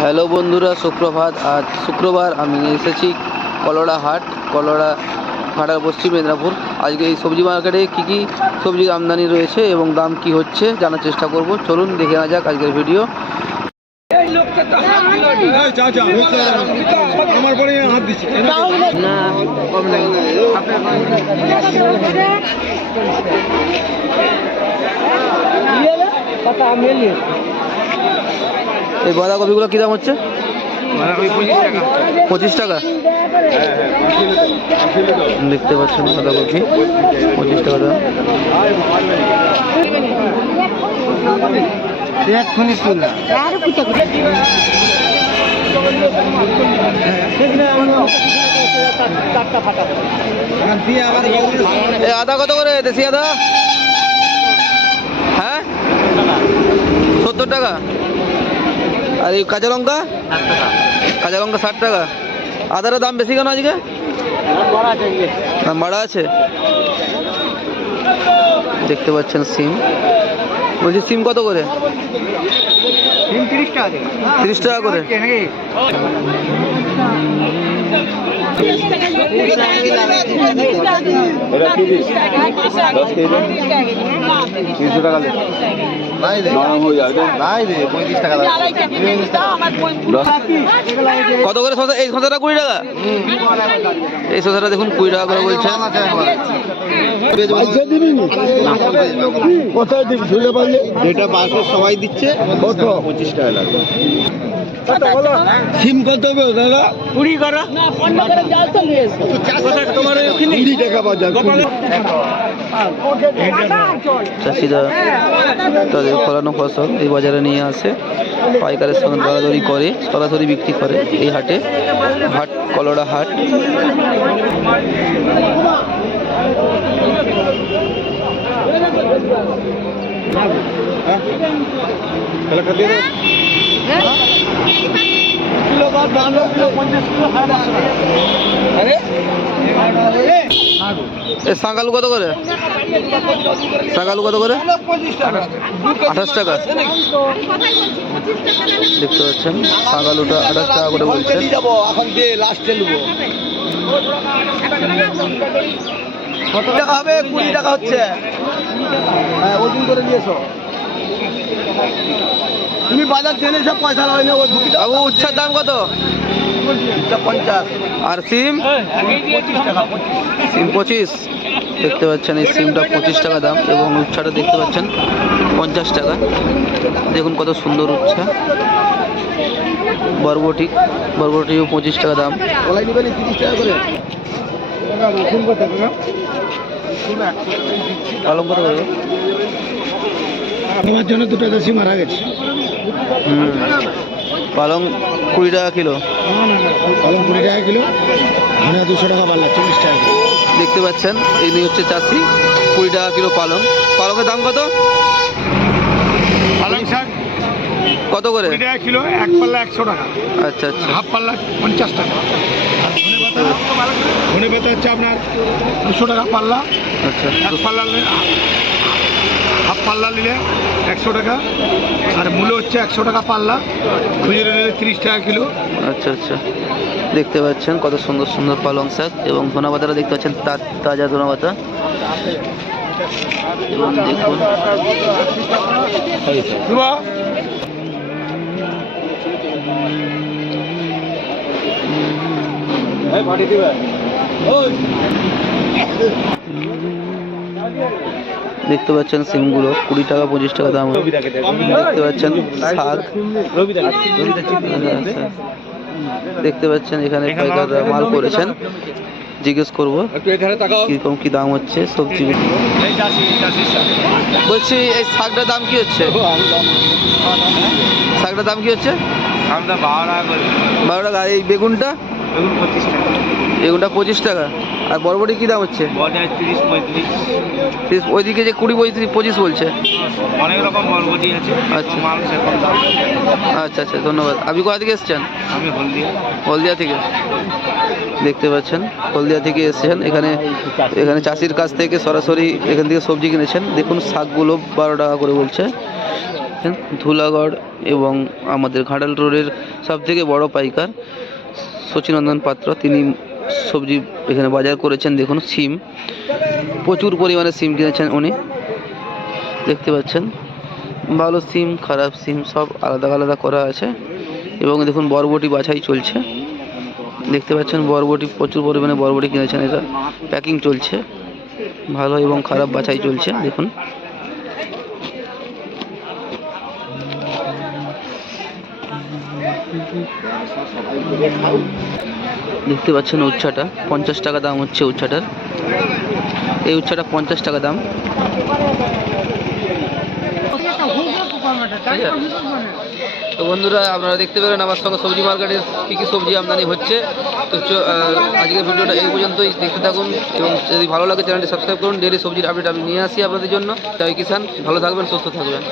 Hello বন্ধুরা সুপ্রভাত। আজ শুক্রবার আমি এসেছি কলড়া হাট কলড়া হাটার পশ্চিম মেদিনীপুর। আজকে এই সবজি মার্কেটে কী কী সবজির আমদানি রয়েছে এবং দাম কি হচ্ছে জানার চেষ্টা করব। চলুন দেখে নেওয়া যাক আজকের ভিডিও। না। আমার পরে হাত দিচ্ছি না এই বাঁধাকপিগুলো কী দাম হচ্ছে? পঁচিশ টাকা। দেখতে পাচ্ছেন বাঁধাকপি। পঁচিশ টাকা দাম। আদা কত করে? দেশি আদা? হ্যাঁ? সত্তর টাকা। আর এই কাঁচা লঙ্কা? কাঁচা লঙ্কা ষাট টাকা। আদারের দাম বেশি কেন আজকে? দাম বাড়া আছে। দেখতে পাচ্ছেন সিম। বলছি সিম কত করে? তিরিশ টাকা করে। তিনশো টাকা নরম হয়ে যাবে। নাই রে পঁয়ত্রিশ টাকা কত করে শসা? এই শসাটা কুড়ি টাকা? এই শসাটা দেখুন কুড়ি টাকা করে বলছে। কোথায় দিবি? ঝুলে পারলে যেটা বাসে সবাই দিচ্ছে। কত? পঁচিশ টাকা লাগবে। সিম কত হবে দাদা? কুড়ি করা। তোমার কুড়ি টাকা বাজার চাষিরা তাদের ফলানো ফসল এই বাজারে নিয়ে আসে। পাইকারের সঙ্গে দরাদরি করে সরাসরি বিক্রি করে এই হাটে। হাট কলরা হাট। এ সাঙ্গালু কত করে? সাঙ্গালু কত করে? আঠাশ টাকা। দেখতে পাচ্ছেন, সাঙ্গালুটা আঠাশ টাকা করে বলছেন কত টাকা হবে? কুড়ি টাকা হচ্ছে। হ্যাঁ ওজন করে নিয়েছো। তুমি বাজার জেনে সব পয়সা না দুটি বাবু উচ্ছার দাম কত? পঞ্চাশ। আর সিম? সিম পঁচিশ। দেখতে পাচ্ছেন এই সিমটা পঁচিশ টাকা দাম এবং উচ্ছাটা দেখতে পাচ্ছেন পঞ্চাশ টাকা। দেখুন কত সুন্দর উচ্ছা। বরবটি বরবটিও পঁচিশ টাকা দাম। তিরিশ টাকা করে? পালং কত তোমার জন্য দুটো দেশি মারা গেছে। পালং কুড়ি টাকা কিলো? পালং কুড়ি টাকা কিলো ধনিয়া দুশো টাকা পারলা চল্লিশ টাকা কিলো। দেখতে পাচ্ছেন এই নিয়ে হচ্ছে চাষি কুড়ি টাকা কিলো পালং। পালংয়ের দাম কত? পালং শাক কত করে? কুড়ি টাকা কিলো এক পাল্লা একশো টাকা। আচ্ছা আচ্ছা। হাফ পাল্লা পঞ্চাশ টাকা। আর ধনে পাতা হচ্ছে আপনার দুশো টাকা পাল্লা। আচ্ছা এক পাল্লা পাল্লা নিলে একশো টাকা আর মূল্য হচ্ছে একশো টাকা পাল্লা। খুচরো নিলে তিরিশ টাকা কিলো। আচ্ছা আচ্ছা। দেখতে পাচ্ছেন কত সুন্দর সুন্দর পালং শাক এবং ধনা পাতাটা দেখতে পাচ্ছেন তা- তাজা ধনা পাতা এবং দেখুন। দেখতে পাচ্ছেন সিমগুলো কুড়ি টাকা পঁচিশ টাকা দাম। দেখতে পাচ্ছেন শাক। দেখতে পাচ্ছেন এখানে পাইকাররা মাল করেছেন। জিজ্ঞেস করব কীরকম কি দাম হচ্ছে সবজি বলছি এই শাকটার দাম কি হচ্ছে? শাকটার দাম কি হচ্ছে? আমরা বারো টাকা বারো টাকা। এই বেগুনটা? বেগুন পঁচিশ টাকা। বেগুনটা পঁচিশ টাকা। আর বরবটি কি দাম হচ্ছে? তিরিশ পঁয়ত্রিশ। তিরিশ, ওইদিকে যে কুড়ি পঁয়ত্রিশ পঁচিশ বলছে। অনেক রকম বরবটি আছে আচ্ছা। আচ্ছা আচ্ছা ধন্যবাদ। আপনি কোথা থেকে এসছেন? আমি হলদিয়া। হলদিয়া থেকে। দেখতে পাচ্ছেন হলদিয়া থেকে এসেছেন। এখানে এখানে চাষির কাছ থেকে সরাসরি এখান থেকে সবজি কিনেছেন। দেখুন শাকগুলো বারো টাকা করে বলছে। ধুলাগড় এবং আমাদের ঘাটাল রোডের সব থেকে বড় পাইকার সচিনন্দন পাত্র। তিনি সবজি এখানে বাজার করেছেন, দেখুন সিম। প্রচুর পরিমাণে সিম কিনেছেন উনি। দেখতে পাচ্ছেন, ভালো সিম, খারাপ সিম, সব আলাদা আলাদা করা আছে। এবং দেখুন বরবটি বাছাই চলছে। দেখতে পাচ্ছেন বরবটি, প্রচুর পরিমাণে বরবটি কিনেছেন, এটা প্যাকিং চলছে। ভালো এবং খারাপ বাছাই চলছে, দেখুন। দেখতে পাচ্ছেন উচ্ছাটা। পঞ্চাশ টাকা দাম হচ্ছে উচ্ছাটার। এই উচ্ছাটা পঞ্চাশ টাকা দাম। তো বন্ধুরা, আপনারা দেখতে পেলেন আমার সঙ্গে সবজি মার্কেটে কী কী সবজি আমদানি হচ্ছে। তো আজকের ভিডিওটা এই পর্যন্তই। দেখতে থাকুন এবং যদি ভালো লাগে চ্যানেলটি সাবস্ক্রাইব করুন। ডেলি সবজির আপডেট আমি নিয়ে আসি আপনাদের জন্য। তাই কিষান ভালো থাকবেন, সুস্থ থাকবেন।